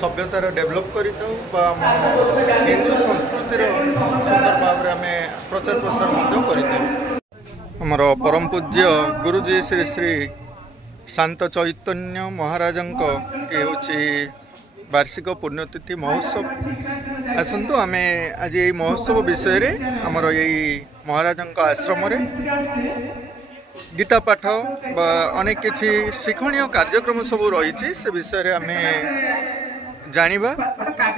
सभ्यतार develop करिताउ बा हिंदू संस्कृतिर सुंदर भाव में आम प्रचार प्रसार करिताउ। हमर परम पूज्य गुरुजी श्री श्री शांत चैतन्य महाराजंक ये होची वार्षिक पुण्यतिथि महोत्सव। आसतु आम आज ये महोत्सव विषय रे हमर यही महाराजंक आश्रम रे गीता पाठ बा अनेक किछि शिक्षणीय कार्यक्रम सब रही से विषय रे आमे जानिबा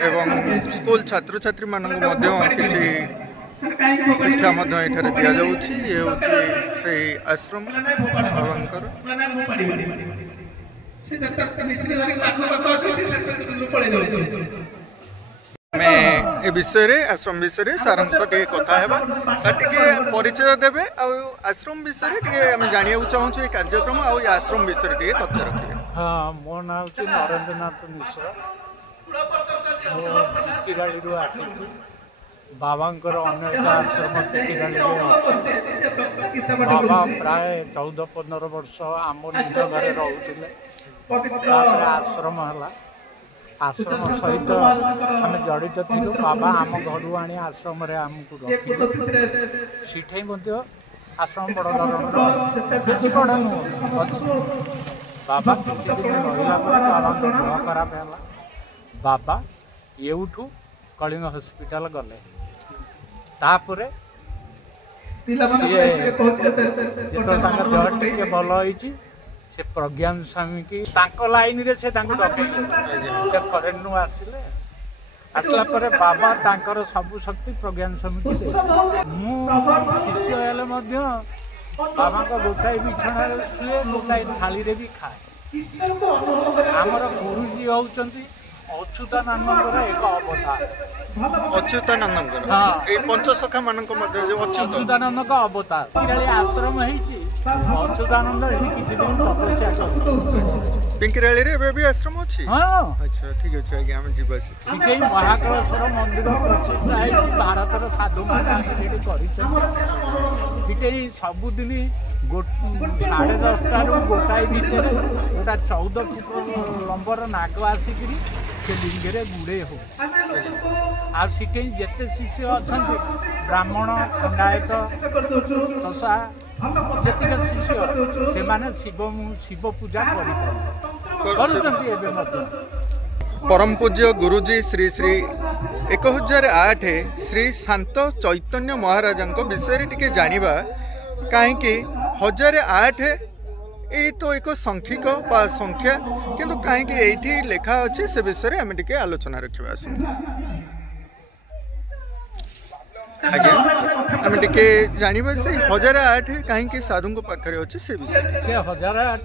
एवं स्कूल छात्र छात्री मानक मध्य किछि शिक्षा मध्य एठारे दिया जाउछि। ये होछि से आश्रम भगवानकर से दत्त मिस्त्री धरि पाखो पाखो आसी से पळे जाउछि। मैं ए विषय रे आश्रम विषय रे सारांश टे कथा हेबा साटी के परिचय देबे आ आश्रम विषय रे टे हम जानिया चाहू छी कार्यक्रम आ आश्रम विषय टे तथ्य रखिबे। हां मो नाम छी नरेंद्रनाथ मिश्र। टिगाली रु आसी बाबांकर अनेक आश्रम टिगाली रे बाबा प्राय 14-15 वर्ष आम निज घरे रहउतिले। आश्रम हला आश्रम सहित आम जड़ित थी। बाबा आम घर आनी आश्रम आमको रखिले सीठे आश्रम बड़ धरण बड़ा नुह बाबा किसी दिन रहा बाबा देह खराब है। बाबा एठू कलिंग हॉस्पिटल गले तापर देह टे भल होती से प्रज्ञान स्वामी की लाइन रे से फरेन नु आसिले आसला पर बाबा तांकर सब शक्ति प्रज्ञान स्वामी की शिष्य हेले मध्य बाबा को गोटाई बिछना शुए गोटाई थाली रे भी खाए। आमर गुरुजी होउचंती अच्युतानंदर एक अवतार। अच्युतानंद ए पंचसखा मानक मध्य जो अच्युतानंद का अवतार टिगाली आश्रम हेची अच्युतानंद एही किछि दिन तपस्या कर पिंकराली रे एबे भी आश्रम अछि। हां अच्छा ठीक अछि आगे हम जीवासी ठीक महाकालेश्वर मंदिर प्रतिष्ठा है भारतर साधु मान एठी करिछ। ठीक सबुदिन 10:30 रु गोटाई भितर गोटा 14 फुट लंबर नाग आसिकरी से लिंगे गुड़े हो आठे जिते शिष्य अच्छा ब्राह्मण खंडायत तसा जितक शिष्य से माने शिव पूजा परम पूज्य गुरुजी श्री श्री 1008 श्री शांत चैतन्य महाराज विषय टिके जानिबा कहीं 1008 ये तो एक सांख्यिक संख्या किंतु कहीं ये लेखा अच्छे से विषय आम टे आलोचना रखा आगे आम टे जानवा से 1008 कहीं साधु पाखे अच्छे से विषय से 1008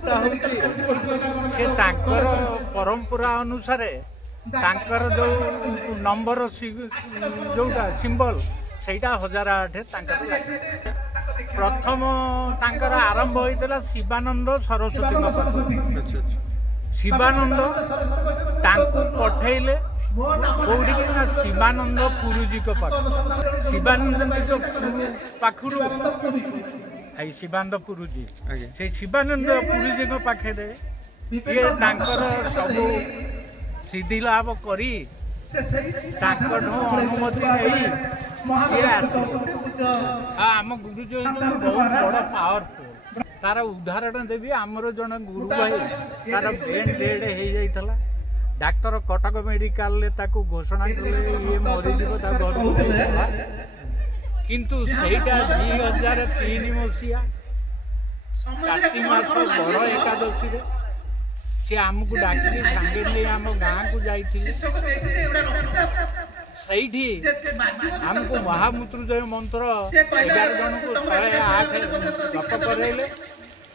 परंपरा अनुसार जो नंबर जोटा सिंबल से 1008 प्रथम तांकर आरंभ होता शिवानंद सरस्वती शिवानंद पठेले शिवानंद पुरुजी को पाख शिवानंद पाखुर शिवानंद पुरुजी से शिवानंद पुरुजी को पाखे ये सब सिद्धि लाभ करी अनुमति आम गुरुजी बहुत बड़ा पावरफुल तार उदाहरण देवी आमर जन गुरु भाई तार ब्रेन डेड हो जाता डाक्तर कटक मेडिकल घोषणा कले ये मरीज किंतु सेटा 2003 मसीहा कार्तिक मास बड़ एकादशी रे से आमको डाकी सांगे आम गाँ को जाइए सही हमको महामृत्युंजय मंत्र 11 जन को 108 जप करले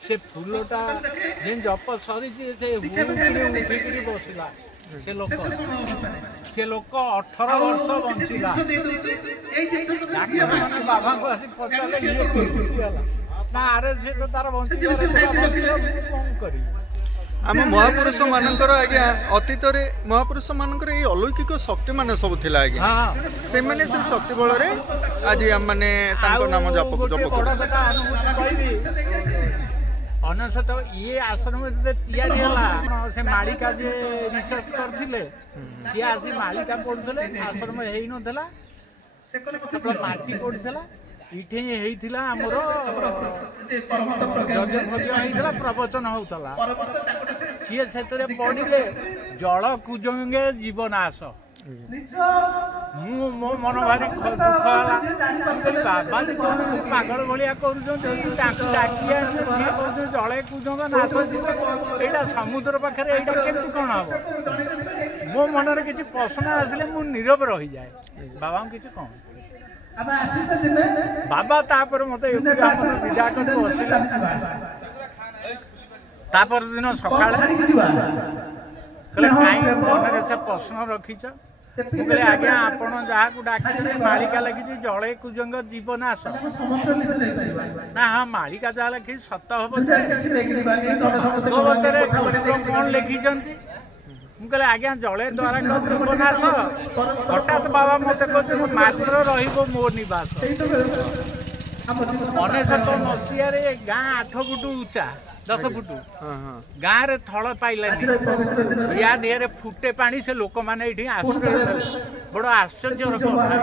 से फूलटा जेन जप सरी से उठिक बसला से लोक 18 वर्ष बंचला बाबा को आसी पचारे ना आरे से तो तार बंची कौन करी आम महापुरुष मानकर आज्ञा अतीत महापुरुष मानकर ये अलौकिक शक्ति मान सब थिला आज्ञा से माने से शक्ति बल रे आज हम माने तांको नाम जप ଅନେଶତ ଇଏ ଆଶ୍ରମ ଯେତେ ତିଆରି ହେଲା ସେ ମାଳିକା ଯେ ରିସର୍ଚ୍ଚ କରିଥିଲେ ସିଏ ଆସି ମାଳିକା ପଢୁଥିଲେ ଆଶ୍ରମ ହେଇନଥିଲା ମାଟି ପଡିଥିଲା ଏଠି ହେଇଥିଲା ଆମର ଯଜ୍ଞ ହେଇଥିଲା ପ୍ରବଚନ ହଉଥିଲା ସିଏ ସେଥିରେ ପଢିଲେ ଜଳ କୁଜଙ୍ଗେ ଜୀବନାଶ ମୁଁ ମୋ ମନ ଭାରି ଦୁଃଖ ହେଲା ବାବା ପାଗଳ ଭଳିଆ କରୁଛନ୍ତି ତାଙ୍କୁ ଡାକି ଆସି ସିଏ କହୁଛନ୍ତି ଜଳେ କୁଜଙ୍ଗ ନାଶ ଯିବ ଏଇଟା ସମୁଦ୍ର ପାଖରେ ଏଇଟା କେମିତି କ'ଣ ହବ ମୋ ମନରେ କିଛି ପ୍ରଶ୍ନ ଆସିଲେ ମୁଁ ନୀରବ ରହିଯାଏ ବାବାଙ୍କୁ କିଛି କଣ ବାବା ତାପରେ ମତେ ବିଦା କରି ବସିଲେ ତାପର ଦିନ ସକାଳେ କାହିଁକି ମନରେ ସେ ପ୍ରଶ୍ନ ରଖିଛ ମୁଁ କହିଲି ଆଜ୍ଞା ଆପଣ ଯାହାକୁ ଡାକିଥିଲେ ମାଳିକା ଲେଖିଛି ଜଳେ କୁଜଙ୍ଗ ଜୀବନାଶ ନା ହଁ ମାଳିକା ଯାହା ଲେଖିଛି ସତ ହବ କଣ ଲେଖିଛନ୍ତି ମୁଁ କହିଲି ଆଜ୍ଞା ଜଳେ ଦ୍ୱାରା ଜୀବନାଶ ହଠାତ୍ ବାବା ମତେ କହୁଛନ୍ତି ମାତ୍ର ରହିବ ମୋ ନିବାସ 1999 ମସିହାରେ ଗାଁ 8 ଫୁଟ ଉଚ୍ଚା 10 ଫୁଟ ଗାଁରେ ଥଳ ପାଇଲାନି ୟା ଦେହରେ ଫୁଟେ ପାଣି ସେ ଲୋକମାନେ ଏଇଠି ଆଶ୍ରୟ ନେଲେ ବଡ ଆଶ୍ଚର୍ଯ୍ୟର କଥା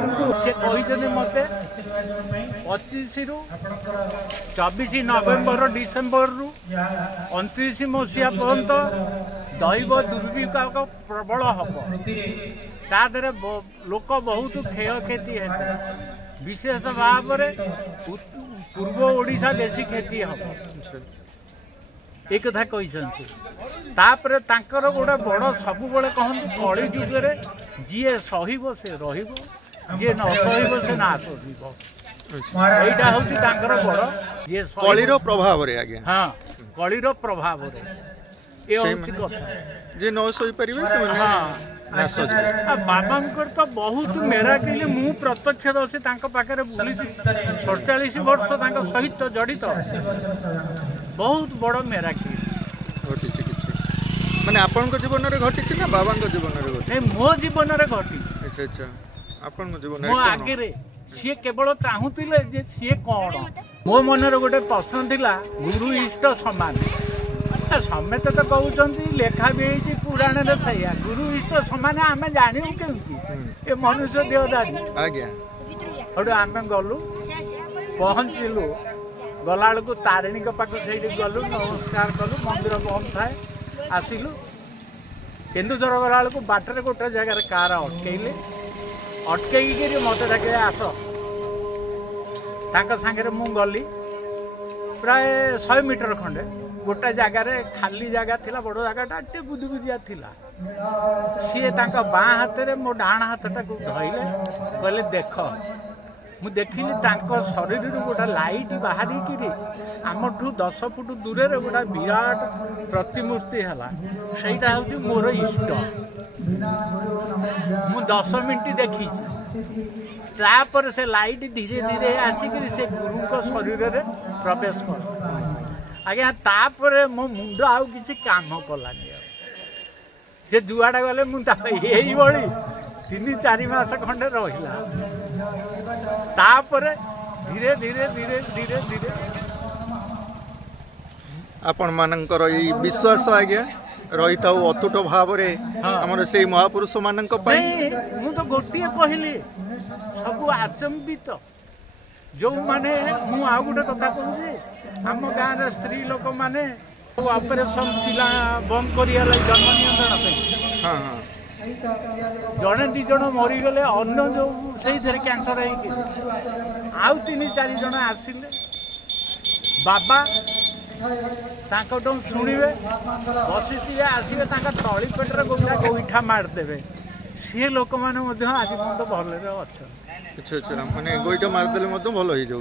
ସେ କହିଛନ୍ତି ମତେ 25ରୁ 24 ନଭେମ୍ବର ଡିସେମ୍ବରରୁ 29 ମସିହା ପର୍ଯ୍ୟନ୍ତ ଦୈବ ଦୁର୍ବିପାକ ପ୍ରବଳ ହବ ତା ଦେହରେ ଲୋକ ବହୁତ କ୍ଷୟକ୍ଷତି ହେବେ ବିଶେଷ ଭାବରେ ପୂର୍ବ ଓଡ଼ିଶା ବେଶୀ କ୍ଷତି ହବ ଏ କଥା କହିଛନ୍ତି ତାପରେ ତାଙ୍କର ଗୋଟେ ବଡ ସବୁବେଳେ କହନ୍ତି କଳି ଯୁଗରେ ଯିଏ ସହିବ ସେ ରହିବ ଯିଏ ନ ସହିବ ସେ ନାଶ ଯିବ ଏଇଟା ହଉଛି ତାଙ୍କର ବଡ ଯିଏ କଳିର ପ୍ରଭାବରେ ଆଜ୍ଞା ହଁ କଳିର ପ୍ରଭାବରେ ଏ ହଉଛି କଥା ଯିଏ ନ ସହିପାରିବେ ସେମାନେ ବାବାଙ୍କର ତ ବହୁତ ମେରାକିଲ ମୁଁ ପ୍ରତ୍ୟକ୍ଷଦର୍ଶୀ ତାଙ୍କ ପାଖରେ ବୁଲିଛି 47 ବର୍ଷ ତାଙ୍କ ସହିତ ଜଡ଼ିତ ବହୁତ ବଡ ମେରାକିଲ ଘଟିଛି କିଛି ମାନେ ଆପଣଙ୍କ ଜୀବନରେ ଘଟିଛି ନା ବାବାଙ୍କ ଜୀବନରେ ଘଟିଛି ମୋ ଜୀବନରେ ଘଟିଛି ଆଚ୍ଛା ଆଚ୍ଛା ଆପଣଙ୍କ ଜୀବନରେ ମୋ ଆଗରେ ସିଏ କେବଳ ଚାହୁଁଥିଲେ ଯେ ସିଏ କଣ ମୋ ମନରେ ଗୋଟେ ପ୍ରଶ୍ନ ଥିଲା ଗୁରୁ ଇଷ୍ଟ ସମାନ ଆଚ୍ଛା ସମେତ ତ କହୁଛନ୍ତି ଲେଖା ବି ହେଇଛି ପୁରାଣରେ ସେଇଆ ଗୁରୁ ଇଷ୍ଟ ସମାନ ଆମେ ଜାଣିବୁ କେମିତି ଏ ମନୁଷ୍ୟ ଦେହଦାରୀ ଆଜ୍ଞା ସେଠୁ ଆମେ ଗଲୁ ପହଞ୍ଚିଲୁ ଗଲାବେଳକୁ ତାରିଣୀଙ୍କ ପାଖକୁ ସେଇଠି ଗଲୁ ନମସ୍କାର କଲୁ ମନ୍ଦିର ବନ୍ଦ ଥାଏ ଆସିଲୁ କେନ୍ଦୁଝର ଗଲାବେଳକୁ ବାଟରେ ଗୋଟେ ଜାଗାରେ କାର ଅଟକେଇଲେ ଅଟକେଇକିରି ମତେ ଡାକିଲେ ଆସ ତାଙ୍କ ସାଙ୍ଗରେ ମୁଁ ଗଲି ପ୍ରାୟ 100 ମିଟର ଖଣ୍ଡେ ଗୋଟେ ଜାଗାରେ ଖାଲି ଜାଗା ଥିଲା ବଡ଼ ଜାଗାଟା ଟିକେ ବୁଦୁବୁଦିଆ ଥିଲା ସିଏ ତାଙ୍କ ବାଁ ହାତରେ ମୋ ଡାହାଣ ହାତଟାକୁ ଧଇଲେ କହିଲେ ଦେଖ ମୁଁ ଦେଖିଲି ତାଙ୍କ ଶରୀରରୁ ଗୋଟେ ଲାଇଟ୍ ବାହାରିକିରି ଆମଠୁ 10 ଫୁଟ ଦୂରରେ ଗୋଟେ ବିରାଟ ପ୍ରତିମୂର୍ତ୍ତି ହେଲା ସେଇଟା ହେଉଛି ମୋର ଇଷ୍ଟ ମୁଁ 10 ମିନିଟ୍ ଦେଖିଛି ତାପରେ ସେ ଲାଇଟ୍ ଧୀରେ ଧୀରେ ଆସିକିରି ସେ ଗୁରୁଙ୍କ ଶରୀରରେ ପ୍ରବେଶ କଲା ଆଜ୍ଞା ତାପରେ ମୋ ମୁଣ୍ଡ ଆଉ କିଛି କାମ କଲାନି ଆଉ ସେ ଯୁଆଡେ ଗଲେ ମୁଁ ଏଇଭଳି 3-4 ମାସ ଖଣ୍ଡେ ରହିଲା ତାପରେ ଧୀରେ ଧୀରେ ଧୀରେ ଧୀରେ ଧୀରେ ଆପଣ ମାନଙ୍କର ଏଇ ବିଶ୍ୱାସ ଆଜ୍ଞା ରହିଥାଉ ଅତୁଟ ଭାବରେ ଆମର ସେଇ ମହାପୁରୁଷ ମାନଙ୍କ ପାଇଁ ମୁଁ ତ ଗୋଟିଏ କହିଲି ସବୁ ଆଚମ୍ବିତ ଯୋଉମାନେ ମୁଁ ଆଉ ଗୋଟେ କଥା କହୁଛି ଆମ ଗାଁରେ ସ୍ତ୍ରୀ ଲୋକମାନେ ଅପରେସନ ପିଲା ବନ୍ଦ କରିବା ଲାଗି ଜନ୍ମ ନିୟନ୍ତ୍ରଣ ପାଇଁ ଜଣେ 2 ଜଣ ମରିଗଲେ ଅନ୍ୟ ଯୋଉ ସେଇଥିରେ କ୍ୟାନ୍ସର ହେଇକି ଆଉ 3-4 ଜଣ ଆସିଲେ ବାବା ତାଙ୍କଠୁ ଶୁଣିବେ ବସିଥିବେ ଆସିବେ ତାଙ୍କ ତଳି ପେଟରେ ଗୋଇଠା ମାରିଦେବେ ସିଏ ଲୋକମାନେ ମଧ୍ୟ ଆଜି ପର୍ଯ୍ୟନ୍ତ ଭଲରେ ଅଛନ୍ତି ମାନେ ଗୋଇଠା ମାରିଦେଲେ ମଧ୍ୟ ଭଲ ହେଇଯାଉ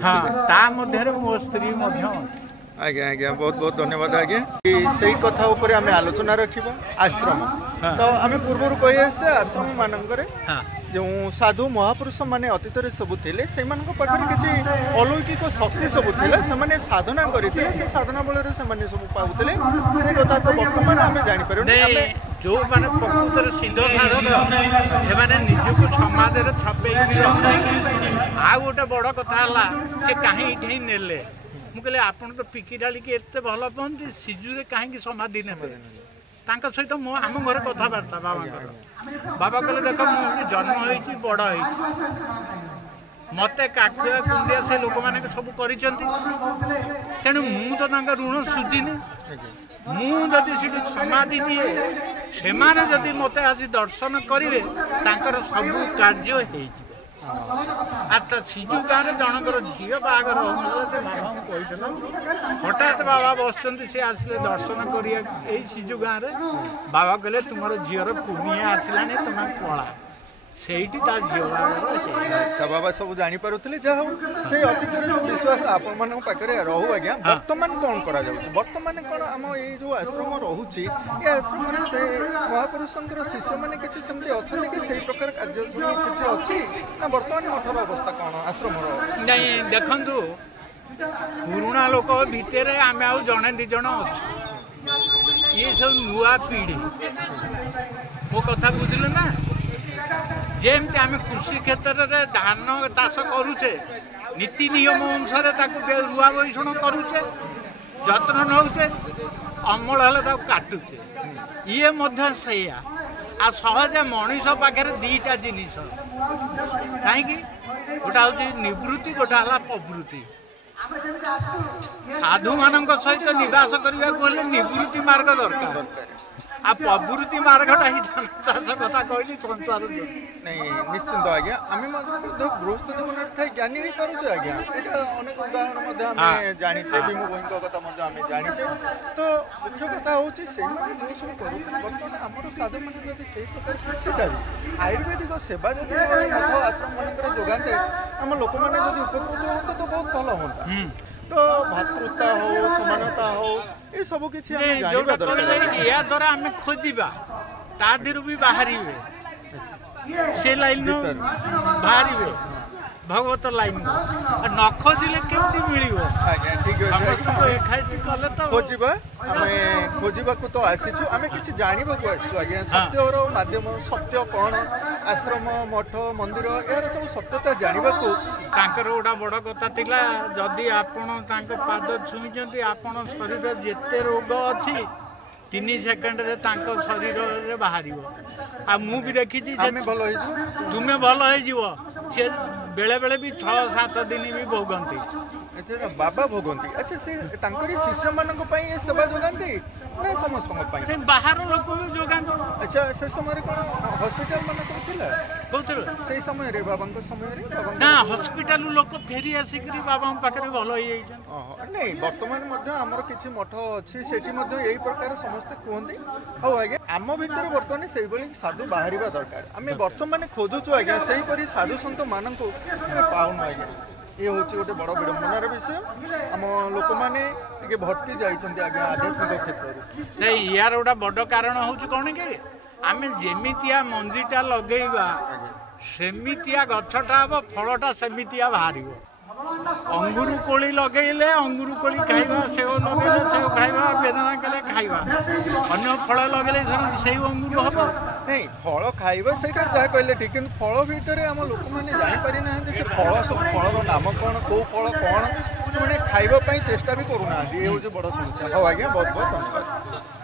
ତା ମଧ୍ୟରେ ମୋ ସ୍ତ୍ରୀ ମଧ୍ୟ ଆଜ୍ଞା ଆଜ୍ଞା ବହୁତ ବହୁତ ଧନ୍ୟବାଦ ଆଜ୍ଞା ସେଇ କଥା ଉପରେ ଆମେ ଆଲୋଚନା ରଖିବା ଆଶ୍ରମ ତ ଆମେ ପୂର୍ବରୁ କହି ଆସିଛେ ଆଶ୍ରମ ମାନଙ୍କରେ ଯେଉଁ ସାଧୁ ମହାପୁରୁଷ ମାନେ ଅତୀତରେ ସବୁ ଥିଲେ ସେମାନଙ୍କ ପାଖରେ କିଛି ଅଲୌକିକ ଶକ୍ତି ସବୁ ଥିଲା ସେମାନେ ସାଧନା କରିଥିଲେ ସେ ସାଧନା ବଳରେ ସେମାନେ ସବୁ ପାଉଥିଲେ ସେ କଥା ତ ବର୍ତ୍ତମାନ ଆମେ ଜାଣିପାରୁନି ଯୋଉମାନେ ପ୍ରକୃତରେ ସିଦ୍ଧ ସାଧକ ସେମାନେ ନିଜକୁ ସମାଜରେ ଛପେଇକି ରଖନ୍ତି ଆଉ ଗୋଟେ ବଡ କଥା ହେଲା ସେ କାହିଁ ଏଠି ନେଲେ ମୁଁ କହିଲି ଆପଣ ତ ପିକି ଡାଳିକି ଏତେ ଭଲ ପାଆନ୍ତି ସିଜୁରେ କାହିଁକି ସମାଧି ନେବେ ତାଙ୍କ ସହିତ ମୁଁ ଆମ ଘରେ କଥାବାର୍ତ୍ତା ବାବାଙ୍କର ବାବା କହିଲେ ଦେଖ ମୁଁ ଜନ୍ମ ହେଇଛି ବଡ଼ ହେଇଛି ମତେ କାକୁଆ କୁଣ୍ଡିଆ ସେ ଲୋକମାନେ ସବୁ କରିଛନ୍ତି ତେଣୁ ମୁଁ ତ ତାଙ୍କ ଋଣ ସୁଝିନି ମୁଁ ଯଦି ସେଠି ସମାଧି ଦିଏ ସେମାନେ ଯଦି ମୋତେ ଆସି ଦର୍ଶନ କରିବେ ତାଙ୍କର ସବୁ କାର୍ଯ୍ୟ ହେଇଯିବ ଆଚ୍ଛା ସିଜୁ ଗାଁରେ ଜଣଙ୍କର ଝିଅ ବାହାଘର ହଉନଥିଲା ସେ ବାବାଙ୍କୁ କହିଥିଲା ହଠାତ୍ ବାବା ବସିଛନ୍ତି ସେ ଆସିଲେ ଦର୍ଶନ କରିବାକୁ ଏଇ ସିଜୁ ଗାଁରେ ବାବା କହିଲେ ତୁମର ଝିଅର ପୁନିଆ ଆସିଲାନି ତୁମେ ପଳା ସେଇଠି ତା ଝିଅ ବାହାଘର ଆଚ୍ଛା ବାବା ସବୁ ଜାଣିପାରୁଥିଲେ ଯାହା ହଉ ସେ ଅତୀତରେ ସେ ବିଶ୍ୱାସ ଆପଣମାନଙ୍କ ପାଖରେ ରହୁ ଆଜ୍ଞା ବର୍ତ୍ତମାନ କ'ଣ କରାଯାଉଛି ବର୍ତ୍ତମାନ କ'ଣ ଆମ ଏଇ ଯେଉଁ ଆଶ୍ରମ ରହୁଛି ଏ ଆଶ୍ରମରେ ସେ ମହାପୁରୁଷଙ୍କର ଶିଷ୍ୟମାନେ କିଛି ସେମିତି ଅଛନ୍ତି କି ସେଇ ପ୍ରକାର କାର୍ଯ୍ୟ କିଛି ଅଛି ନା ବର୍ତ୍ତମାନ ମଠର ଅବସ୍ଥା କ'ଣ ଆଶ୍ରମର ନାଇଁ ଦେଖନ୍ତୁ ପୁରୁଣା ଲୋକ ଭିତରେ ଆମେ ଆଉ ଜଣେ ଦୁଇ ଜଣ ଅଛୁ ଇଏ ସବୁ ନୂଆ ପିଢ଼ି ମୋ କଥା ବୁଝିଲେ ନା ଯେମିତି ଆମେ କୃଷି କ୍ଷେତ୍ରରେ ଧାନ ଚାଷ କରୁଛେ ନୀତି ନିୟମ ଅନୁସାରେ ତାକୁ ରୁଆ ବୈଷଣ କରୁଛେ ଯତ୍ନ ନେଉଛେ ଅମଳ ହେଲେ ତାକୁ କାଟୁଛେ ଇଏ ମଧ୍ୟ ସେଇଆ ଆଉ ସହଜେ ମଣିଷ ପାଖରେ ଦୁଇଟା ଜିନିଷ କାହିଁକି ଗୋଟା ହେଉଛି ନିବୃତ୍ତି ଗୋଟା ହେଲା ପ୍ରବୃତ୍ତି ସାଧୁମାନଙ୍କ ସହିତ ନିବାସ କରିବାକୁ ହେଲେ ନିବୃତ୍ତି ମାର୍ଗ ଦରକାର ଆଉ ପ୍ରବୃତ୍ତି ମାର୍ଗଟା ହିଁ ଧାନ ଚାଷ କଥା କହିଲି ସଂସାର ନାଇଁ ନିଶ୍ଚିନ୍ତ ଆଜ୍ଞା ଆମେ ମଧ୍ୟ ଗୃହସ୍ଥ ଜୀବନରେ ଥାଇ ଜ୍ଞାନୀ ହେଇପାରୁଛେ ଆଜ୍ଞା ଏଇଟା ଅନେକ ଉଦାହରଣ ମଧ୍ୟ ଆମେ ଜାଣିଛେ ଭୀମ ଭୋଇଙ୍କ କଥା ମଧ୍ୟ ଆମେ ଜାଣିଛେ ତ ମୁଖ୍ୟ କଥା ହେଉଛି ସେଇମାନେ ଯେଉଁ ସବୁ କରୁଛନ୍ତି ବର୍ତ୍ତମାନ ଆମର ସାଧୁମାନେ ଯଦି ସେଇ ପ୍ରକାର କିଛିଟା ବି ଆୟୁର୍ବେଦିକ ସେବା ଯଦି ମଠ ଆଶ୍ରମମାନଙ୍କରେ ଯୋଗାନ୍ତେ ଆମ ଲୋକମାନେ ଯଦି ଉପକୃତ ହୁଅନ୍ତେ ତ ବହୁତ ଭଲ ହୁଅନ୍ତା ତ ଭାତୃତା ହଉ ସମାନତା ହଉ ଏ ସବୁ କିଛି ଆମେ ଜାଣିବା ଦରକାର ଏହା ଦ୍ୱାରା ଆମେ ଖୋଜିବା ତା ଦେହରୁ ବି ବାହାରିବେ ସେ ଲାଇନ୍ରୁ ବାହାରିବେ ଭଗବତ ଲାଇନ୍ ନ ଖୋଜିଲେ କେମିତି ମିଳିବ ଆଜ୍ଞା ଠିକ୍ ସମସ୍ତଙ୍କୁ ଏକାଠି କଲେ ତ ଖୋଜିବା ଆମେ ଖୋଜିବାକୁ ତ ଆସିଛୁ ଆମେ କିଛି ଜାଣିବାକୁ ଆସିଛୁ ଆଜ୍ଞା ସତ୍ୟର ମାଧ୍ୟମ ସତ୍ୟ କ'ଣ ଆଶ୍ରମ ମଠ ମନ୍ଦିର ଏହାର ସବୁ ସତ୍ୟତା ଜାଣିବାକୁ ତାଙ୍କର ଗୋଟା ବଡ଼ କଥା ଥିଲା ଯଦି ଆପଣ ତାଙ୍କ ପାଦ ଛୁଇଁଛନ୍ତି ଆପଣ ଶରୀର ଯେତେ ରୋଗ ଅଛି 3 ସେକେଣ୍ଡରେ ତାଙ୍କ ଶରୀରରେ ବାହାରିବ ଆଉ ମୁଁ ବି ଦେଖିଛି ତୁମେ ଭଲ ହେଇଯିବ ସେ ବେଳେ ବେଳେ ବି 6-7 ଦିନ ବି ଭୋଗନ୍ତି ବାବା ଭୋଗନ୍ତି ଆଚ୍ଛା ସେ ତାଙ୍କରି ଶିଷ୍ୟମାନଙ୍କ ପାଇଁ ଏ ସେବା ଯୋଗାନ୍ତି ନା ସମସ୍ତଙ୍କ ପାଇଁ ବାହାର ଲୋକ ବି ଯୋଗାନ୍ତି ଆଚ୍ଛା ସେ ସମୟରେ କ'ଣ ହସ୍ପିଟାଲ ମାନ ସବୁ ଥିଲା କହୁଥିଲ ସେଇ ସମୟରେ ବାବାଙ୍କ ସମୟରେ ନା ହସ୍ପିଟାଲରୁ ଲୋକ ଫେରି ଆସିକରି ବାବାଙ୍କ ପାଖରେ ଭଲ ହେଇଯାଇଛନ୍ତି ନାଇଁ ବର୍ତ୍ତମାନ ମଧ୍ୟ ଆମର କିଛି ମଠ ଅଛି ସେଠି ମଧ୍ୟ ଏଇ ପ୍ରକାର ସମସ୍ତେ କୁହନ୍ତି ହଉ ଆଜ୍ଞା ଆମ ଭିତରେ ବର୍ତ୍ତମାନ ସେଇଭଳି ସାଧୁ ବାହାରିବା ଦରକାର ଆମେ ବର୍ତ୍ତମାନ ଖୋଜୁଛୁ ଆଜ୍ଞା ସେଇପରି ସାଧୁ ସନ୍ଥ ମାନଙ୍କୁ ଆମେ ପାଉନୁ ଆଜ୍ଞା ये हूँ गोटे बड़ विडम्बनार विषय आम लोक मैंने भटकी जाइछन्ति आज्ञा आध्यात्मिक क्षेत्र नहीं यार गोटा बड़ कारण हूँ कौन कि आम जमितिया मंजीटा लगेगा सेमितिया गछटा हम फलटा सेमितिया बाहर अंगुर कोली लगेले अंगुर कोली खाइबा सेव लगेले सेव खाइबा बेदना कले खाइबा अन्य फल लगेले से अंगुर हम नहीं फल खाइबा सेटा जहाँ कहले ठीक किंतु फल भितर आम लोक मैंने जापारि ना से फल सब फल नाम कौन कौ फल कौन से खाइबा चेष्टा भी करूना ये हूँ बड़ समस्या हाँ आज्ञा बहुत बहुत धन्यवाद।